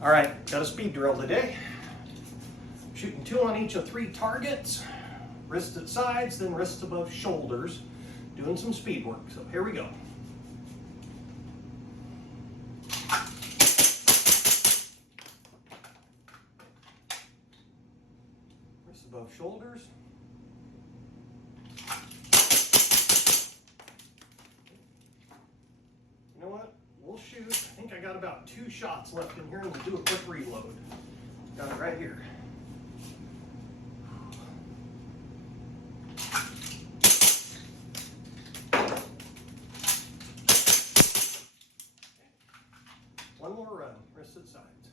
All right, got a speed drill today. Shooting 2 on each of 3 targets, wrists at sides, then wrists above shoulders, doing some speed work. So here we go. Wrists above shoulders. You know what? We'll shoot. I think I got about 2 shots left in here, and we'll do a quick reload. Got it right here. One more run, wrists at sides.